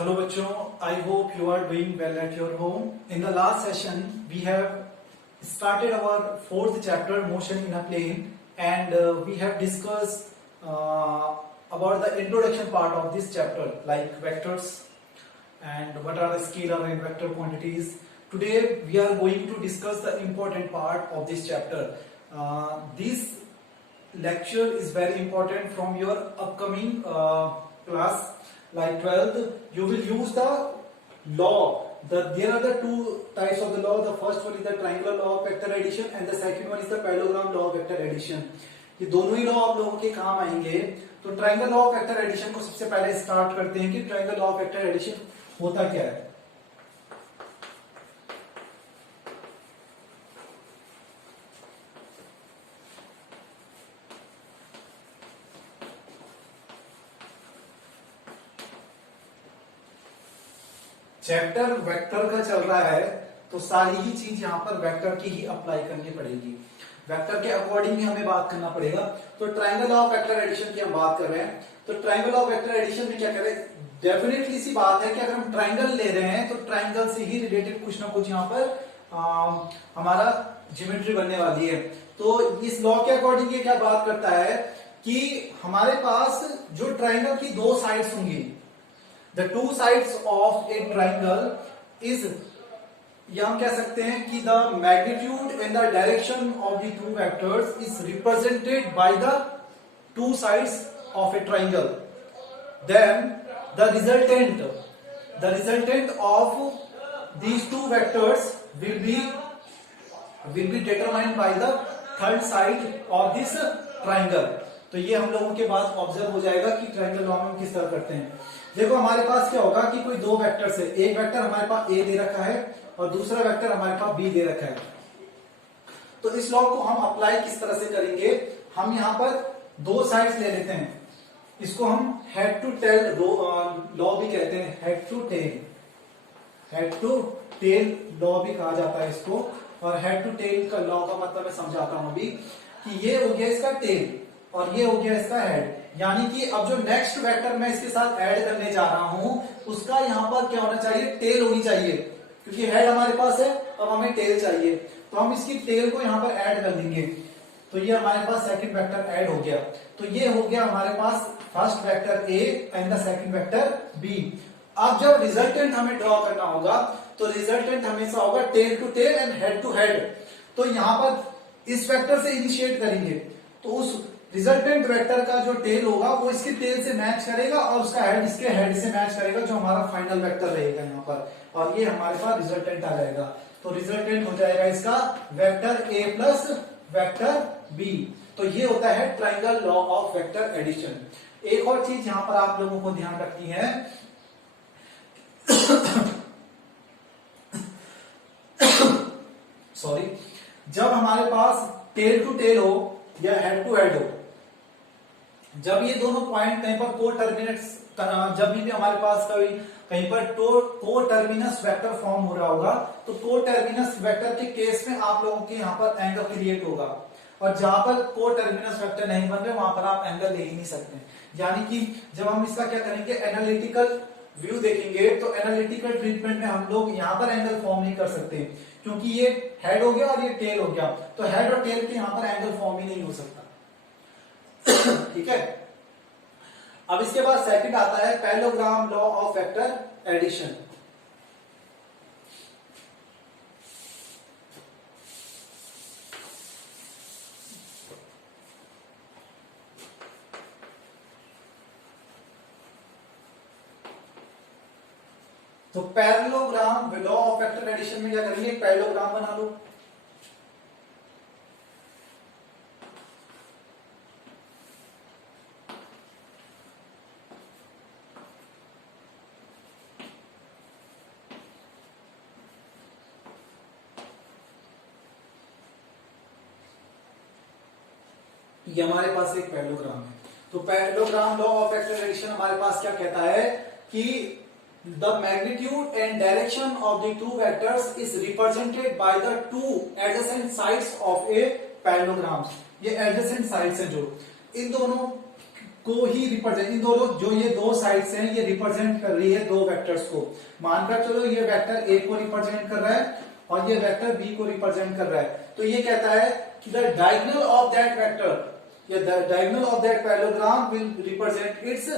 Hello bachcho, I hope you are doing well at your home. In the last session, we have started our fourth chapter, motion in a plane, and we have discussed about the introduction part of this chapter, like vectors and what are the scalar and vector quantities. Today, we are going to discuss the important part of this chapter. This lecture is very important from your upcoming class. Like 12th, you will use the law. There are the two types of the law. The first one is the triangular law of vector addition and the second one is the parallelogram law of vector addition. ये दोनों ही law आप लोगों के काम आएंगे. तो triangle law of vector addition को सबसे पहले स्टार्ट करते हैं कि triangle law of vector addition होता क्या है. चैप्टर वेक्टर का चल रहा है तो सारी ही चीज यहाँ पर वेक्टर की ही अप्लाई करनी पड़ेगी. वेक्टर के अकॉर्डिंग ही हमें बात करना पड़ेगा. तो triangle law of vector addition की हम बात कर रहे हैं. तो triangle law of vector addition में क्या करें, डेफिनेटली सी बात है कि अगर हम ट्रायंगल ले रहे हैं तो ट्रायंगल से ही रिलेटेड कुछ ना कुछ यहाँ पर हमारा ज्योमेट्री बनने वाली है. तो इस लॉ के अकॉर्डिंग ये क्या बात करता है कि हमारे पास जो ट्रायंगल की दो साइड्स होंगी, the two sides of a triangle is, या हम कह सकते हैं कि the magnitude and the direction of the two vectors is represented by the two sides of a triangle. Then the resultant of these two vectors will be determined by the third side of this triangle. तो ये हम लोगों के बाद observe हो जाएगा कि triangle law में हम किस तरह करते हैं. देखो हमारे पास क्या होगा कि कोई दो वेक्टर से, एक वेक्टर हमारे पास ए दे रखा है और दूसरा वेक्टर हमारे पास बी दे रखा है. तो इस लॉ को हम अप्लाई किस तरह से करेंगे, हम यहाँ पर दो साइड्स ले लेते हैं. इसको हम हेड टू टेल लॉ भी कहते हैं. हेड टू टेल लॉ भी कहा जाता है इसको. और हेड टू टेल का लॉ का मतलब मैं समझाता हूं अभी कि ये हो गया इसका टेल और ये हो गया इसका हेड. यानी कि अब जो नेक्स्ट वेक्टर मैं इसके साथ ऐड करने जा रहा हूं उसका यहां पर क्या होना चाहिए, टेल होनी चाहिए. क्योंकि हेड हमारे पास है, अब हमें टेल चाहिए तो हम इसकी टेल को यहां पर ऐड कर देंगे. तो ये हमारे पास सेकंड वेक्टर ऐड हो गया. तो ये हो गया हमारे पास first vector A and the second vector B. अब जब रिजल्टेंट हमें ड्रॉ करना होगा तो रिजल्टेंट हमेशा होगा tail to tail and head to head. तो यहां पर इस वेक्टर से इनिशिएट करेंगे तो उस रिजल्टेंट वेक्टर का जो टेल होगा वो इसके टेल से मैच करेगा और उसका हेड इसके हेड से मैच करेगा, जो हमारा फाइनल वेक्टर रहेगा यहाँ पर. और ये हमारे पास रिजल्टेंट आ जाएगा. तो रिजल्टेंट हो जाएगा इसका vector A plus vector B. तो ये होता है triangle law of vector addition. एक और चीज यहां पर आप लोगों को ध्यान रखनी है सॉरी, जब हमारे पास टेल टू टेल हो या हेड टू हेड हो, जब ये दोनों पॉइंट कहीं पर को टर्मिनेट्स, जब भी हमारे पास कहीं पर को टर्मिनस वेक्टर फॉर्म हो रहा होगा तो को टर्मिनस वेक्टर के केस में आप लोगों के यहाँ पर एंगल क्रिएट होगा. और जहां पर को टर्मिनस वेक्टर नहीं बन रहे वहां पर आप एंगल ले ही नहीं सकते. यानी कि जब हम इसका क्या करेंगे, एनालिटिकल व्यू देखेंगे तो एनालिटिकल ट्रीटमेंट में हम लोग यहाँ पर एंगल फॉर्म नहीं कर सकते क्योंकि ये हेड हो गया और ये टेल हो गया. तो हेड और टेल के यहाँ पर एंगल फॉर्म ही नहीं हो सकता. ठीक है. अब इसके बाद सेकंड आता है parallelogram law of vector addition. तो parallelogram law of vector addition में क्या करेंगे, पैरेललोग्राम बना लो. ये हमारे पास एक पैरेललोग्राम है. तो parallelogram law of vector addition हमारे पास क्या कहता है कि the magnitude and direction of the two vectors is represented by the two adjacent sides of a parallelogram. ये adjacent sides हैं जो इन दोनों को ही रिप्रेजेंट, इन दोनों जो ये दो साइड्स हैं ये रिप्रेजेंट कर रही है दो वेक्टर्स को। मानकर चलो ये वेक्टर ए को रिप्रेजेंट कर रहा है और ये वेक्टर बी को रिप्रेजेंट कर रहा है। तो ये कहता है कि the diagonal of that vector या the diagonal of that parallelogram will represent its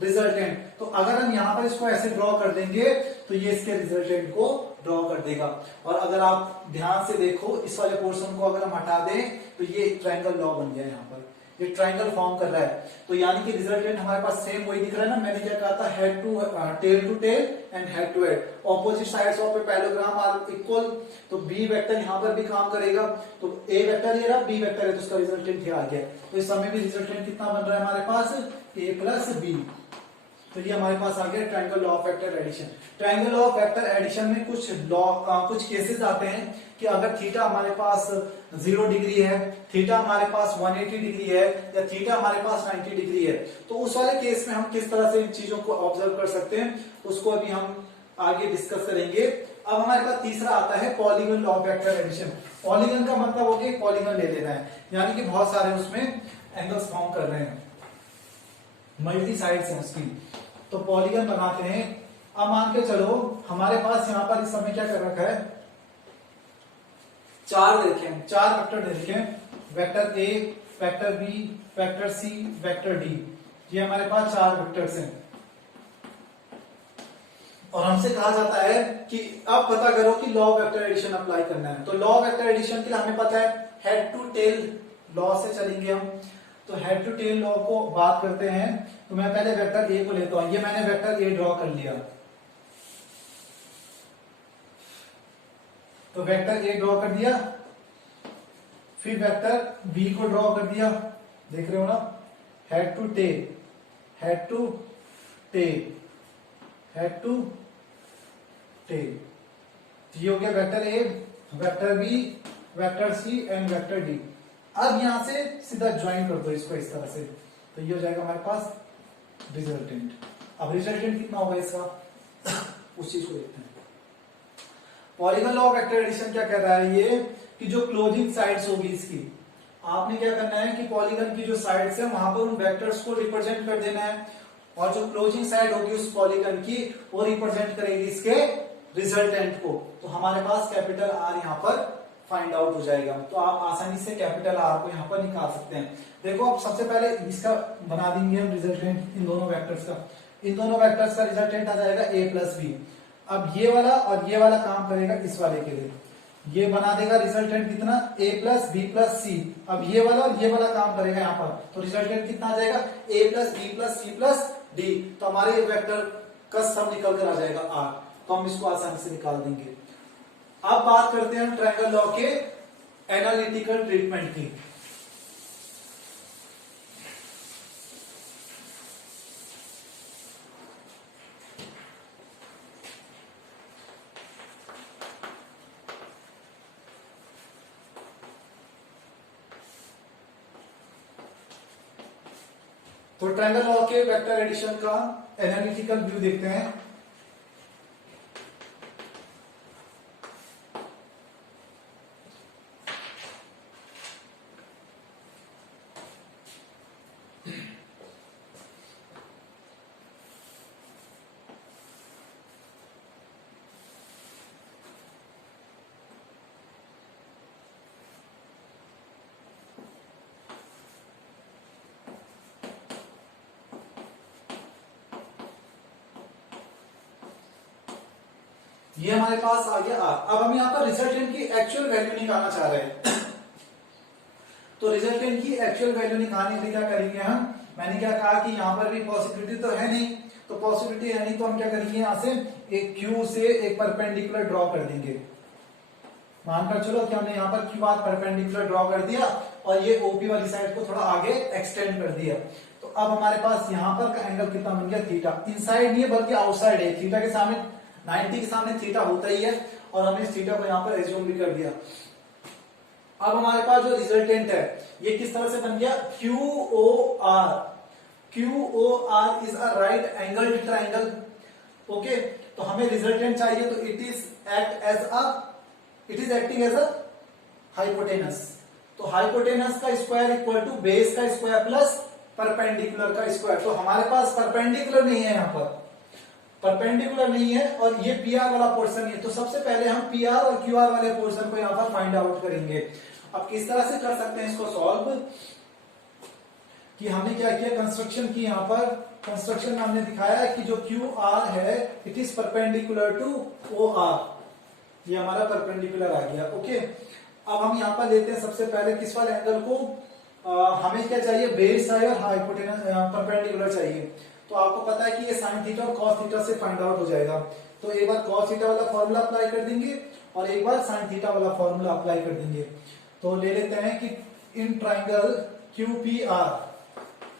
resultant. तो अगर हम यहां पर इसको ऐसे ड्रॉ कर देंगे तो ये इसके रिजल्टेंट को ड्रॉ कर देगा। और अगर आप ध्यान से देखो इस वाले पोर्शन को अगर हम हटा दें तो ये ट्रायंगल लॉ बन गया, यहाँ पर ये ट्रायंगल फॉर्म कर रहा है। तो यानी कि रिजल्टेंट हमारे पास सेम वही दिख रहा है ना। मैंने क्या कहा था, head to tail and head to head, opposite sides of a parallelogram are equal. तो बी वेक्टर यहाँ पर भी काम करेगा। तो ए वेक्टर ये रहा, बी वेक्टर है, तो उसका रिजल्टेंट ये आ गया। तो इस समय भी रिजल्टेंट कितना बन रहा है हमारे पास, ए प्लस बी। तो ये हमारे पास आ गया triangle law of vector addition. Triangle law of vector addition में कुछ केसेस आते हैं कि अगर थीटा हमारे पास 0 डिग्री है, थीटा हमारे पास 180 डिग्री है या थीटा हमारे पास 90 डिग्री है, तो उस वाले केस में हम किस तरह से इन चीजों को ऑब्जर्व कर सकते हैं उसको अभी हम आगे डिस्कस करेंगे। अब हमारे पास तीसरा आता है polygon law of vector addition. Polygon का मतलब हो गया पॉलीगन ले लेना है, यानी कि बहुत सारे उसमें एंगल्स फॉर्म कर रहे हैं, मल्टी साइड्स हैं उसकी, तो पॉलीगन बनाते हैं। अब मान के चलो हमारे पास यहां पर इस समय क्या कर रखा है, चार वेक्टर दे रखे हैं, vector A, vector B, vector C, vector D. ये हमारे पास चार वेक्टर्स हैं और हमसे कहा जाता है कि अब पता करो कि law of vector addition apply करना है। तो लॉ ऑफ वेक्टर एडिशन के लिए हमें पता है हेड टू टेल लॉ से चलेंगे हम। तो हेड टू टेल लॉ को बात करते हैं। तो मैं पहले वेक्टर ए को लेता हूं, ये मैंने वेक्टर ए ड्रॉ कर लिया। तो वेक्टर ए ड्रॉ कर दिया, फिर वेक्टर बी को ड्रॉ कर दिया, देख रहे हो ना, head to tail, head to tail, head to tail. ये हो गया vector A, vector B, vector C and vector D. अब यहां से सीधा ज्वाइन कर दो इसको इस तरह से, तो ये हो जाएगा हमारे पास रिजल्टेंट। अब रिजल्टेंट कितना होगा इसका उस चीज को देखते हैं। Polygon law of vector addition क्या कह रहा है ये, कि जो क्लोजिंग साइड्स होगी इसकी, आपने क्या करना है कि पॉलीगन की जो साइड्स है वहां पर उन वेक्टर्स को रिप्रेजेंट कर देना है, और जो क्लोजिंग साइड होगी उस पॉलीगन की वो रिप्रेजेंट करेगी इसके रिजल्टेंट को। तो हमारे पास कैपिटल आर यहाँ पर फाइंड आउट हो जाएगा। तो आप आसानी से कैपिटल आर को यहाँ पर निकाल सकते हैं। देखो अब सबसे पहले इसका बना देंगे हम रिजल्टेंट, इन दोनों वेक्टर्स का। इन दोनों वेक्टर्स का रिजल्टेंट आ जाएगा ए प्लस बी। अब ये वाला और ये वाला काम करेगा इस वाले के लिए, ये बना देगा रिजल्टेंट कितना, a प्लस बी प्लस सी। अब ये वाला और ये वाला काम करेगा यहाँ पर, तो रिजल्टेंट कितना आ जाएगा, a plus B plus C plus D. तो हमारे वेक्टर का सम निकल कर आ जाएगा r, तो हम इसको आसानी से निकाल देंगे। अब बात करते हैं हम ट्रायंगल लॉ के एनालिटिकल ट्रीटमेंट की। तो ट्रायंगल लॉ के वेक्टर एडिशन का एनालिटिकल व्यू देखते हैं। ये हमारे पास आ गया आर। अब हम यहाँ पर रिजल्टेंट की एक्चुअल वैल्यू निकालना चाह रहे हैं। तो रिजल्टेंट की एक्चुअल वैल्यू निकालने के लिए क्या करेंगे हम, मैंने क्या कहा कि यहाँ पर भी पॉसिबिलिटी तो है नहीं, तो पॉसिबिलिटी है नहीं तो हम क्या करेंगे, यहाँ से एक क्यू से एक परपेंडिकुलर ड्रॉ कर देंगे। मानकर चलो कि हमने यहाँ पर क्यू आर परपेंडिकुलर ड्रॉ कर दिया और ये ओपी वाली साइड को थोड़ा आगे एक्सटेंड कर दिया। तो अब हमारे पास यहाँ पर का एंगल कितना बन गया, थीटा। इनसाइड नहीं है बल्कि आउटसाइड है, थीटा के सामने 90 के सामने थीटा होता ही है, और हमने इस थीटा को यहाँ पर एज्यूम भी कर दिया। अब हमारे पास जो रिजल्टेंट है ये किस तरह से बन गया, QOR। QOR is a right angled triangle. Okay, तो हमें रिजल्टेंट चाहिए, तो it is acting as a hypotenuse. तो हाइपोटेनस का स्क्वायर इक्वल टू बेस का स्क्वायर प्लस परपेंडिकुलर का स्क्वायर। तो हमारे पास परपेंडिकुलर नहीं है, यहाँ पर परपेंडिकुलर नहीं है और ये पी आर वाला पोर्शन नहीं है। तो सबसे पहले हम पी आर और क्यू आर वाले पोर्शन को यहाँ पर फाइंड आउट करेंगे। अब किस तरह से कर सकते हैं इसको सॉल्व, कि हमने क्या किया, कंस्ट्रक्शन की, यहाँ पर कंस्ट्रक्शन में हमने दिखाया कि जो क्यू आर है it is perpendicular to O R, ये हमारा परपेंडिकुलर आ गया। ओके, अब हम यहाँ पर लेते हैं सबसे पहले किस वाले एंगल को, हमें क्या चाहिए, बेस चाहिए और हाइपोटेनस परपेंडिकुलर चाहिए। तो आपको पता है कि ये साइन थीटा और कॉस थीटा से फाइंड आउट हो जाएगा। तो एक बार कॉस थीटा वाला फॉर्मूला अप्लाई कर देंगे और एक बार साइन थीटा वाला फॉर्मूला अप्लाई कर देंगे। तो ले लेते हैं कि in triangle QPR,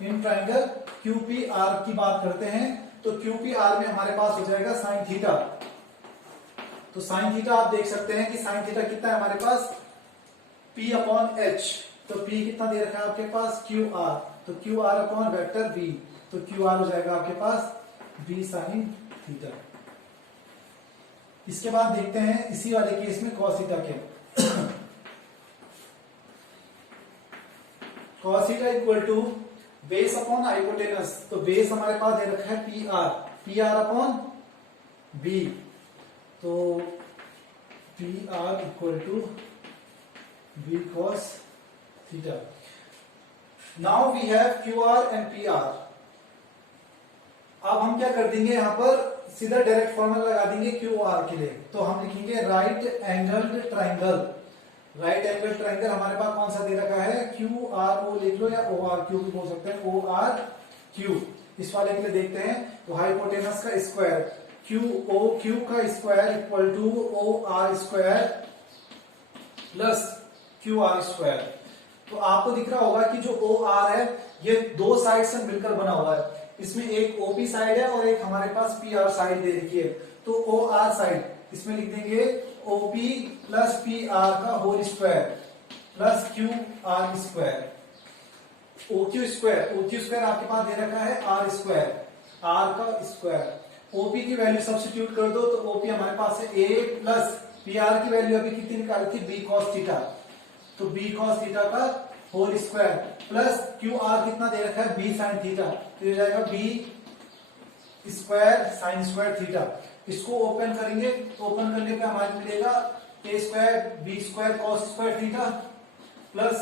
in triangle QPR की बात करते हैं। तो QPR में हमारे पास हो जाएगा साइन थीटा। तो साइन थीटा आप देख सकते हैं कि साइन थीटा कितना है हमारे पास, P/H। तो P कितना दे रखा है आपके पास, QR। तो QR अपॉन वेक्टर V, तो QR हो जाएगा आपके पास V साइन थीटा। इसके बाद देखते हैं इसी वाले केस में कॉस थीटा के cos theta equal to base upon hypotenuse. तो बेस हमारे पास दे रखा है PR अपॉन B। तो PR equal to B cos theta. Now we have QR and PR. अब हम क्या कर देंगे, यहां पर सीधा डायरेक्ट फॉर्मूला लगा देंगे QR के लिए। तो हम लिखेंगे right angled triangle. Right angle triangle हमारे पास कौन सा दे रखा है, QRO लिख लो या ORQ भी बोल सकते हैं, ORQ। इस वाले के लिए देखते हैं, तो हाइपोटेनस का स्क्वायर QOQ का square equal to OR square plus QR square. तो आपको दिख रहा होगा कि जो OR है ये दो साइड से मिलकर बना हुआ है। इसमें एक OP साइड है और एक हमारे पास PR साइड दे रखी है। तो OR साइड इसमें लिख देंगे OP प्लस PR का whole square plus QR square. OQ square आपके पास दे रखा है R स्क्वायर, R का स्क्वायर। OP की वैल्यू सब्स्टिट्यूट कर दो तो OP हमारे पास है A प्लस PR की वैल्यू अभी कितनी निकाली थी, B cos थीटा। तो B cos थीटा का होल स्क्वायर प्लस QR कितना दे रखा है, B sin थीटा। तो ये जाएगा B square sin square theta. इसको ओपन करेंगे तो ओपन करने पे हमारे मिलेगा A square B square cos square theta plus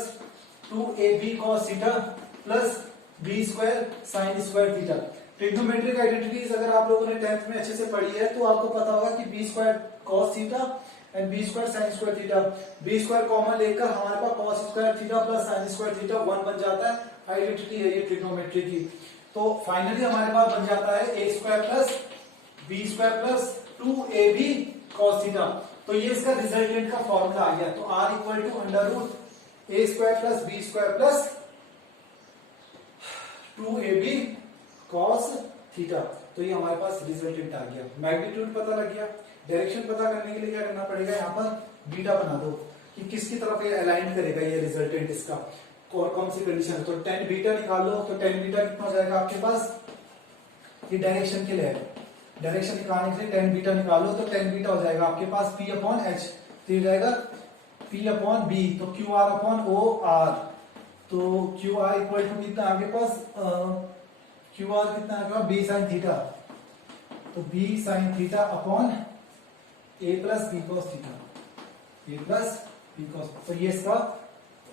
2AB cos theta plus B square sin square theta. Trigonometric identities अगर आप लोगों ने 10th में अच्छे से पढ़ी है तो आपको पता होगा कि B square cos theta and B square sin square theta. B square common लेकर हमारे पास cos square theta plus sin square theta 1 बन जाता है। आइडेंटिटी है ये ट्रिग्नोमेट्री की। तो फाइनली हमारे पास बन जाता है A square plus B square plus 2AB cos theta. तो ये इसका रिजल्टेंट का फॉर्मूला आ गया। तो R equal to under root A square plus B square plus 2AB cos theta. तो ये हमारे पास रिजल्टेंट आ गया। मैग्नीट्यूड पता लग गया। डायरेक्शन पता करने के लिए क्या करना पड़ेगा, यहाँ पर बीटा बना दो कि किसकी तरफ ये अलाइन करेगा ये रिजल्टेंट, इसका कौन सी कंडीशन है। तो टेन बीटा निकाल लो। तो टेन बीटा कितना हो जाएगा आपके पास, ये डायरेक्शन के लिए है, डायरेक्शन निकालने के लिए टेन बीटा निकालो। तो टेन बीटा हो जाएगा आपके पास P/H। तो ये जाएगा P/B। तो QR अपॉन OR। तो QR इक्वल टू कितना आपके पास, QR कितना आएगा, B sin थीटा। तो B sin theta upon A plus B cos theta, A plus B cos। तो ये इसका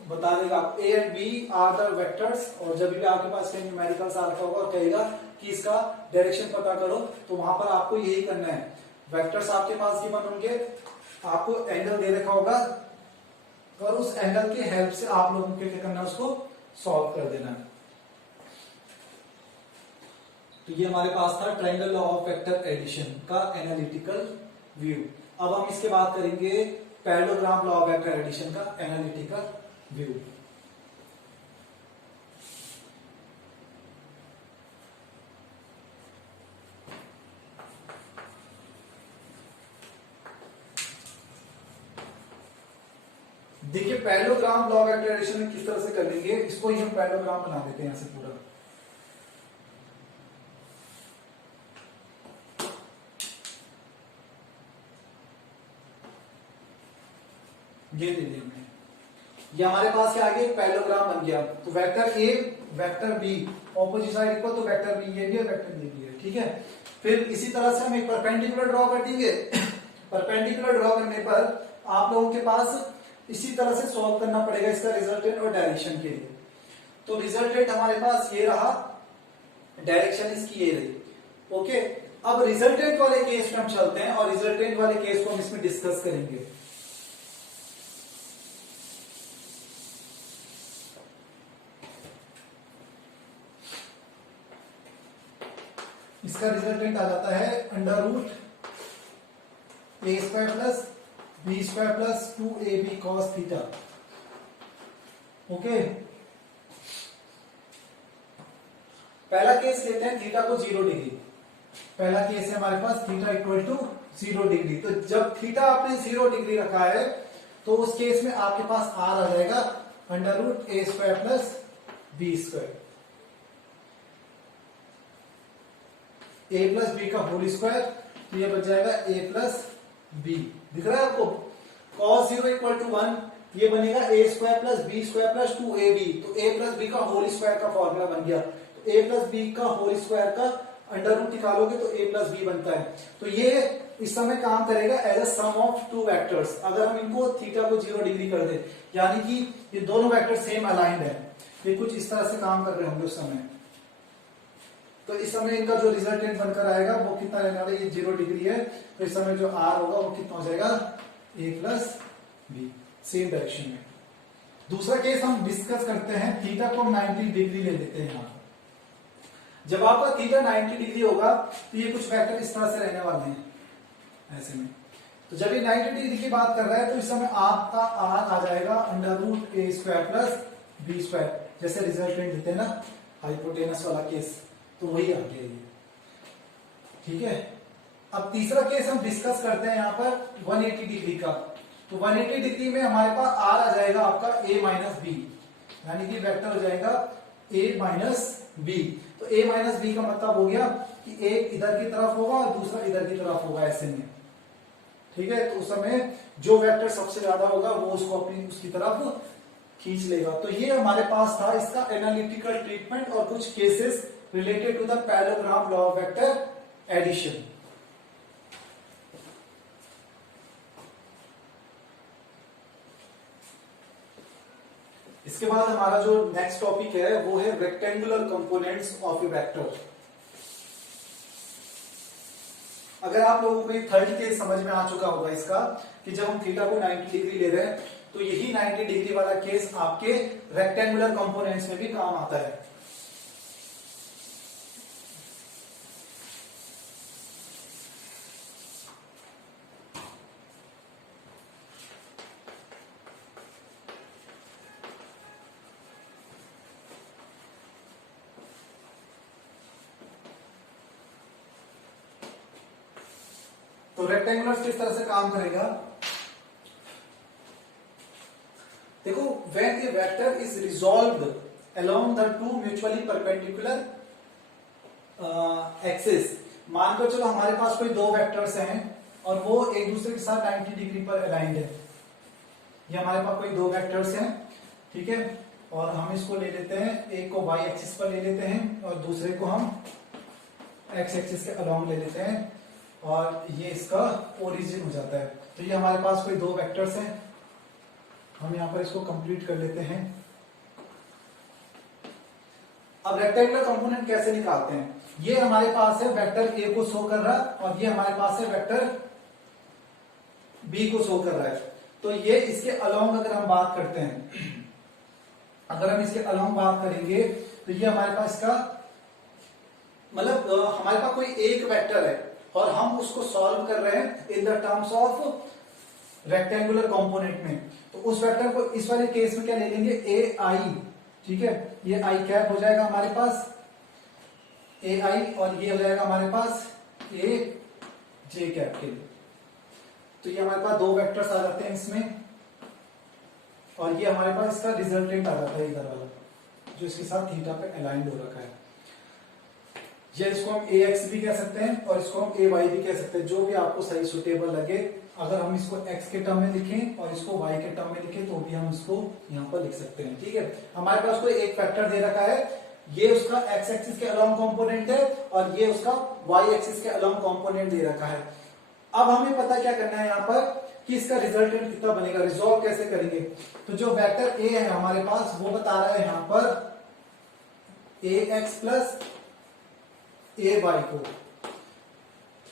बता देगा। A and B are the vectors. और जब भी आपके पास कहीं न्यूमेरिकल्स आ रखा होगा और कहेगा कि इसका डायरेक्शन पता करो, तो वहां पर आपको यही करना है। वेक्टर्स आपके पास गिवन होंगे, आपको एंगल दे रखा होगा और उस एंगल के हेल्प से आप लोगों को क्या करना है, उसको सॉल्व कर देना है। तो ये हमारे पास था triangle law of vector addition का एनालिटिकल व्यू। अब हम इसके बाद करेंगे parallelogram law of vector addition का एनालिटिकल व्यू। देखिए parallelogram law of vector addition किस तरह से कर लेंगे, इसको ही हम पैरेललोग्राम बना देते हैं यहां से पूरा। ये दे देंगे, ये हमारे पास क्या आ गया, पैरेललोग्राम बन गया। तो vector A vector B, opposite side equal तो वेक्टर बी ये भी है, वेक्टर ये भी है, ठीक है। फिर इसी तरह से हम एक परपेंडिकुलर ड्रॉ कर देंगे। परपेंडिकुलर ड्रॉ करने पर आप लोगों के पास इसी तरह से सॉल्व करना पड़ेगा इसका रिजल्टेंट और डायरेक्शन के लिए। तो रिजल्टेंट हमारे पास ये रहा, डायरेक्शन इसकी ये रही, ओके। अब रिजल्टेंट वाले केस में हम चलते हैं और रिजल्टेंट वाले केस को हम इसमें डिस्कस करेंगे। इसका रिजल्टेंट आ जाता है under root A square plus B square plus 2ab cos theta, okay. पहला केस लेते हैं थीटा को 0 डिग्री। पहला केस है हमारे पास थीटा इक्वल टू 0 डिग्री। तो जब थीटा आपने 0 डिग्री रखा है तो उस केस में आपके पास आर आ जाएगा under root A square plus B square, A plus B का होल स्क्वायर, तो ये बच जाएगा ए प्लस बी। दिख रहा है आपको? cos 0 इक्वल टू 1, ये बनेगा A square plus B square plus 2ab। तो ए प्लस बी का होल स्क्वायर का फॉर्मूला बन गया। तो ए प्लस बी का होल स्क्वायर का अंडर रूट निकालोगे तो ए प्लस बी बनता है। तो ये इस समय काम करेगा as a sum of two vectors. अगर हम इनको थीटा को 0 डिग्री कर दे, यानी कि ये दोनों वेक्टर सेम अलाइंड है, ये कुछ इस तरह से काम कर रहे होंगे उस समय। तो इस समय इनका जो रिजल्टेंट बनकर आएगा वो कितना रहने वाला है, ये 0 डिग्री है, तो इस समय जो आर होगा वो कितना हो जाएगा, ए प्लस बी, सेम डायरेक्शन में। दूसरा केस हम डिस्कस करते हैं, थीटा को 90 डिग्री ले लेते हैं यहाँ। जब आपका थीटा 90 डिग्री होगा तो ये कुछ वेक्टर इस तरह से रहने वाले हैं ऐसे में। तो जब ये 90 डिग्री की बात कर रहा है तो इस समय आपका आर आ जाएगा under root A square plus B square, जैसे रिजल्टेंट देते हैं ना हाइपोटेनस वाला केस, तो वही आ गया ये, ठीक है। अब तीसरा केस हम डिस्कस करते हैं यहाँ पर 180 डिग्री का। तो 180 डिग्री में हमारे पास आर आ जाएगा आपका a माइनस बी, यानी कि वेक्टर हो जाएगा a माइनस बी। तो a माइनस बी का मतलब हो गया कि एक इधर की तरफ होगा और दूसरा इधर की तरफ होगा ऐसे में, ठीक है। तो उस समय जो वेक्टर सबसे ज्यादा होगा वो उसको अपनी उसकी तरफ खींच लेगा। तो ये हमारे पास था इसका एनालिटिकल ट्रीटमेंट और कुछ cases related to the parallelogram law of vector addition. इसके बाद हमारा जो नेक्स्ट टॉपिक है वो है rectangular components of a vector. अगर आप लोगों को ये थर्ड केस समझ में आ चुका होगा इसका, कि जब हम थीटा को 90 डिग्री ले रहे हैं तो यही 90 डिग्री वाला केस आपके रेक्टेंगुलर कंपोनेंट्स में भी काम आता है। तो रेक्टेंगुलर किस तरह से काम करेगा, देखो, when a vector is resolved along the two mutually perpendicular axis, मानकर चलो हमारे पास कोई दो वेक्टर्स हैं और वो एक दूसरे के साथ 90 डिग्री पर अलाइंड है। ये हमारे पास कोई दो वेक्टर्स हैं, ठीक है, और हम इसको ले लेते हैं, एक को y एक्सिस पर ले लेते हैं और दूसरे को हम x एक्सिस के अलोंग ले लेते हैं, और ये इसका ओरिजिन हो जाता है। तो ये हमारे पास कोई दो वेक्टर्स हैं, हम यहां पर इसको कंप्लीट कर लेते हैं। अब रेक्टेंगुलर कंपोनेंट कैसे निकालते हैं, ये हमारे पास है वेक्टर ए को शो कर रहा है और ये हमारे पास है वेक्टर बी को शो कर रहा है। तो ये इसके अलोंग अगर हम बात करते हैं, अगर हम इसके अलोंग बात करेंगे तो ये हमारे पास इसका मतलब हमारे पास कोई एक वेक्टर है और हम उसको सॉल्व कर रहे हैं in the terms of rectangular component में। तो उस वेक्टर को इस वाले केस में क्या ले लेंगे, ए आई, ठीक है, ये आई कैप हो जाएगा हमारे पास ए आई, और ये हो जाएगा हमारे पास ए जे कैप के लिए। तो ये हमारे पास दो वेक्टर्स आ जाते हैं इसमें, और ये हमारे पास इसका रिजल्टेंट आ जाता है इधर वाला, जो इसके साथ थीटा पे अलाइंड हो रखा है। या इसको हम ए एक्स भी कह सकते हैं और इसको हम ए वाई भी कह सकते हैं, जो भी आपको सही सुटेबल लगे। अगर हम इसको x के टर्म में लिखें और इसको y के टर्म में लिखें तो भी हम इसको यहाँ पर लिख सकते हैं, ठीक है। हमारे पास कोई एक वेक्टर दे रखा है ये उसका एक्स एक्सिस के अलोंग कंपोनेंट है और ये उसका वाई एक्सिस के अलोंग कंपोनेंट दे रखा है। अब हमें पता क्या करना है यहाँ पर कि इसका रिजल्टेंट कितना बनेगा, रिजॉल्व कैसे करेंगे। तो जो वेक्टर ए है हमारे पास वो बता रहा है यहाँ पर ए एक्स प्लस ए वाई को,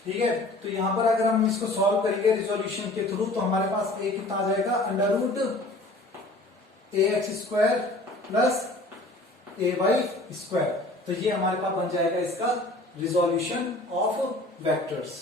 ठीक है। तो यहां पर अगर हम इसको सॉल्व करेंगे रिजोल्यूशन के थ्रू तो हमारे पास ए कितना आ जाएगा, अंडर रूट ए एक्स स्क्वायर प्लस ए वाई स्क्वायर। तो ये हमारे पास बन जाएगा इसका रिजोल्यूशन ऑफ वेक्टर्स।